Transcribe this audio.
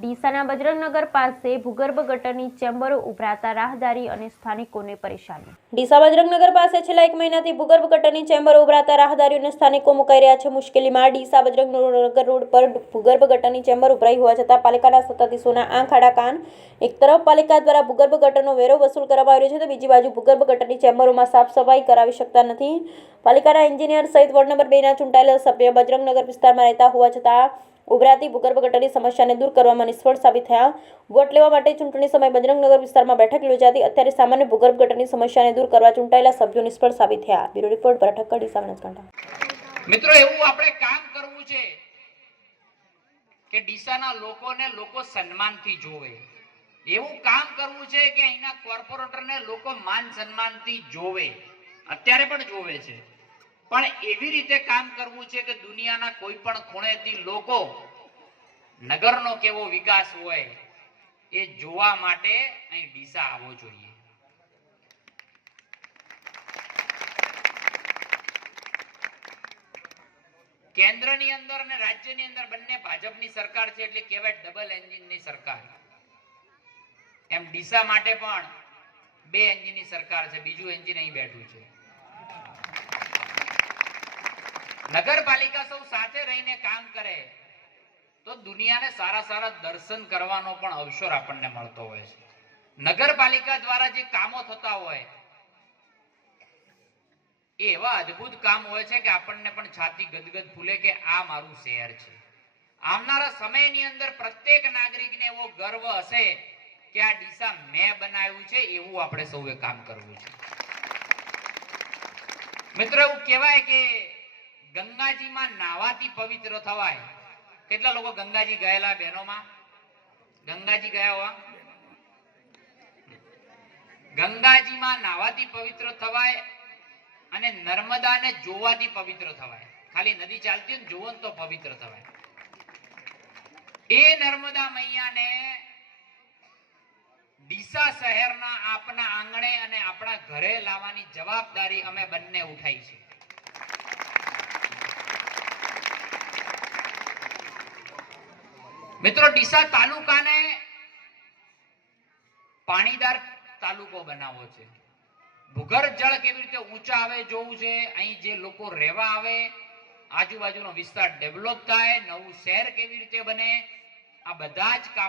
ડીસાના બજરંગનગર પાસે ભૂગર્ભ ગટરની ચેમ્બરો ઉભરાતા રાહદારી અને સ્થાનિકોને પરેશાની. ડીસા બજરંગનગર પાસે છેલ્લા 1 મહિનાથી ભૂગર્ભ ગટરની ચેમ્બરો ઉભરાતા રાહદારીઓ અને સ્થાનિકો મુકાઈ રહ્યા છે મુશ્કેલીમાં. ડીસા બજરંગનગર રોડ પર ભૂગર્ભ ગટરની ચેમ્બર ઉભરાઈ હોવા છતાં પાલિકાના સત્તાધીશોના આંખ આડા કાન. એક તરફ પાલિકા દ્વારા ભૂગર્ભ ગટરનો વેરો વસૂલ કરવામાં આવી રહ્યો છે તો બીજી બાજુ ભૂગર્ભ ગટરની ચેમ્બરોમાં સાફ સફાઈ કરાવી શકતા નથી. પાલિકાના એન્જિનિયર સહિત વોર્ડ નંબર 2ના ચૂંટાયેલા સભ્ય બજરંગનગર વિસ્તારમાં રહેતા હોવા છતાં ઉભરાતી ભૂગર્ભ ગટરની સમસ્યાને દૂર કરવામાં નિષ્ફળ સાબિત થયા. વોટ લેવા માટે ચૂંટણી સમયે બજરંગનગર વિસ્તારમાં બેઠક યોજાતી. અત્યારે સામાન્ય ભૂગર્ભ ગટરની સમસ્યાને દૂર કરવા ચૂંટાયેલા સભ્યો નિષ્ફળ સાબિત થયા. બ્યુરો રિપોર્ટ ભરત ઠક્કર, ડીસા બનાસકાંઠા. મિત્રો, એવું આપણે કામ કરવું છે કે ડીસાના લોકોને લોકો સન્માનથી જોવે. એવું કામ કરવું છે કે અહીંના કોર્પોરેટરને લોકો માન સન્માનથી જોવે. અત્યારે પણ જોવે છે, પણ એવી રીતે કામ કરવું છે કે દુનિયાના કોઈ પણ ખૂણેથી લોકો નગરનો કેવો વિકાસ હોય એ જોવા માટે અહીં ડીસા આવવો જોઈએ. કેન્દ્રની અંદર અને રાજ્યની અંદર બંને ભાજપની સરકાર છે એટલે કહેવાય ડબલ એન્જિનની સરકાર. એમ ડીસા માટે પણ 2 એન્જિનની સરકાર છે. બીજું એન્જિન અહીં બેઠું છે. નગરપાલિકા સૌ સાથે રહીને કામ કરે તો દુનિયાને સારા સારા દર્શન કરવાનો પણ અવસર આપણને મળતો હોય છે. નગરપાલિકા દ્વારા જે કામો થતા હોય એ એવા અદ્ભુત કામ હોય છે કે આપણને પણ છાતી ગદગદ ફૂલે કે આ મારું શહેર છે. આવનારા સમયની અંદર પ્રત્યેક નાગરિકને એવો ગર્વ હશે કે આ ડીસા મેં બનાવ્યું છે. એવું આપણે સૌએ કામ કરવું છે. મિત્રો, એવું કહેવાય કે ગંગાજીમાં નાવાથી પવિત્ર થવાય. કેટલા લોકો ગંગાજી ગયેલા? બહેનોમાં ગંગાજી ગયા હોવા? ગંગાજીમાં નાવાથી પવિત્ર થવાય અને નર્મદાને જોવાથી પવિત્ર થવાય. ખાલી નદી ચાલતી હોય ને જોવો તો પવિત્ર થવાય. એ નર્મદા મૈયાને ડીસા શહેરના આપના આંગણે અને આપણા ઘરે લાવવાની જવાબદારી અમે બંને ઉઠાઈ છે. મિત્રો, ડીસા તાલુકાને પાણીદાર તાલુકો બનાવવો છે. ભૂગર્ભ જળ કેવી રીતે ઊંચા આવે જોવું છે. અહીં જે લોકો રહેવા આવે, આજુબાજુનો વિસ્તાર ડેવલપ થાય, નવું શહેર કેવી રીતે બને, આ બધા જ કામ